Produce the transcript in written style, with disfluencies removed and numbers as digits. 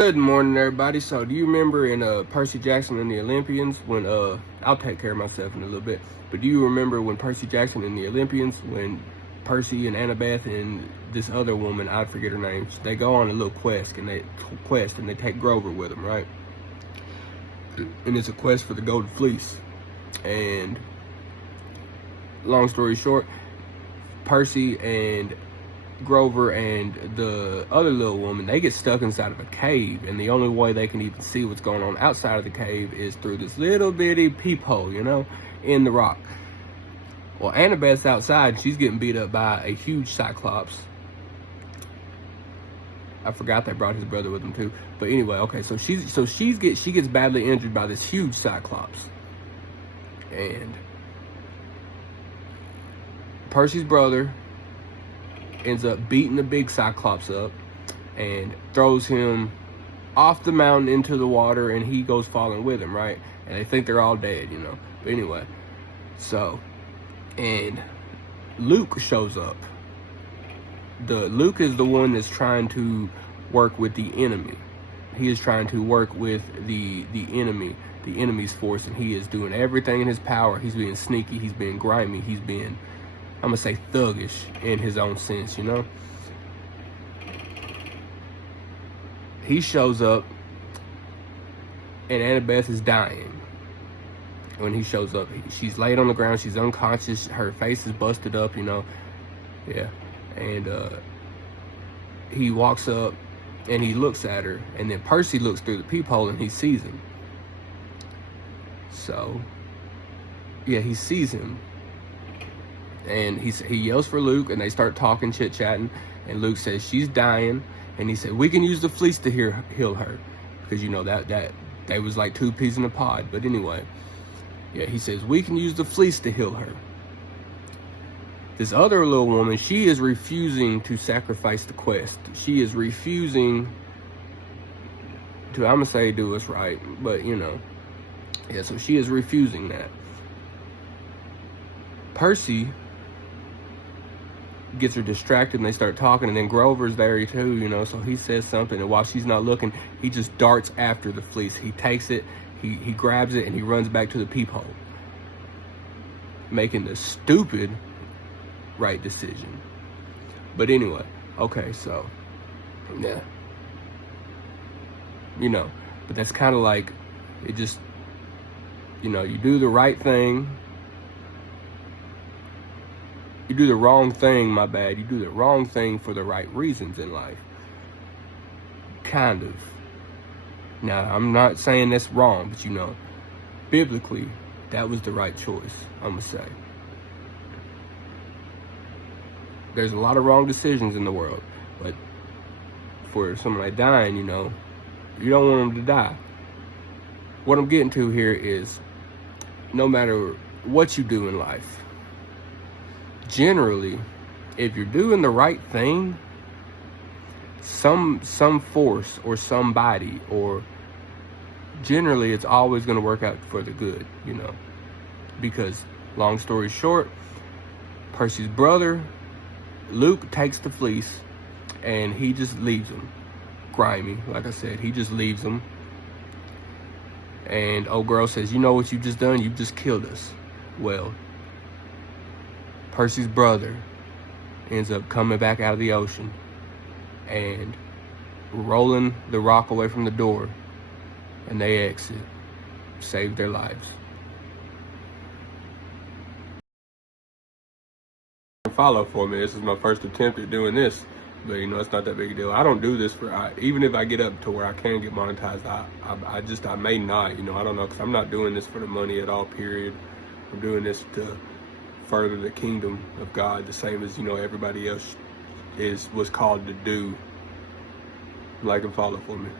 Good morning, everybody. So, do you remember in Percy Jackson and the Olympians when I'll take care of myself in a little bit, but do you remember when Percy Jackson and the Olympians, when Percy and Annabeth and this other woman, I forget her name, they go on a little quest and they take Grover with them, right? And it's a quest for the Golden Fleece. And long story short, Percy and Grover and the other little woman, they get stuck inside of a cave, and the only way they can even see what's going on outside of the cave is through this little bitty peephole, in the rock. Well, Annabeth's outside, she's getting beat up by a huge Cyclops. I forgot they brought his brother with them too. But anyway, okay, so she gets badly injured by this huge Cyclops. And Percy's brother ends up beating the big Cyclops up and throws him off the mountain into the water, and he goes falling with him, right? And they think they're all dead, But anyway, and Luke shows up. Luke is the one that's trying to work with the enemy. He is trying to work with the enemy's force, and he is doing everything in his power. He's being sneaky, he's being grimy, he's being, I'm gonna say, thuggish in his own sense, He shows up, and Annabeth is dying. When he shows up, she's laid on the ground, she's unconscious, her face is busted up, Yeah. And he walks up, and he looks at her, and then Percy looks through the peephole, and he sees him. So, yeah, he sees him. And he yells for Luke, and they start talking, chit-chatting, and Luke says she's dying, and he said we can use the fleece to heal her, because that they was like two peas in a pod. But anyway, yeah, he says we can use the fleece to heal her. This other little woman, she is refusing to sacrifice the quest. She is refusing to, I'm gonna say, do us right, but yeah, so she is refusing that. Percy gets her distracted, and they start talking, and then Grover's there too, so he says something, and while she's not looking, he just darts after the fleece. He takes it, he grabs it, and he runs back to the peephole, making the stupid right decision. But anyway, okay, so yeah, but that's kind of like, it just, you do the right thing. You do the wrong thing, my bad. You do the wrong thing for the right reasons in life. Kind of. Now, I'm not saying that's wrong, but biblically, that was the right choice, I'm going to say. There's a lot of wrong decisions in the world, but for somebody dying, you don't want them to die. What I'm getting to here is, no matter what you do in life, generally, if you're doing the right thing, some force or somebody, or generally it's always going to work out for the good, because long story short, Percy's brother Luke takes the fleece, and he just leaves him grimy. Like I said, he just leaves him, and old girl says, you know what you've just done? You've just killed us. Well, Percy's brother ends up coming back out of the ocean and rolling the rock away from the door, and they exit, save their lives. Follow for me. This is my first attempt at doing this, but it's not that big a deal. I don't do this even if I get up to where I can get monetized, I may not, I don't know, because I'm not doing this for the money at all, period. I'm doing this to further the kingdom of God, the same as everybody else was called to do. Like and follow for me.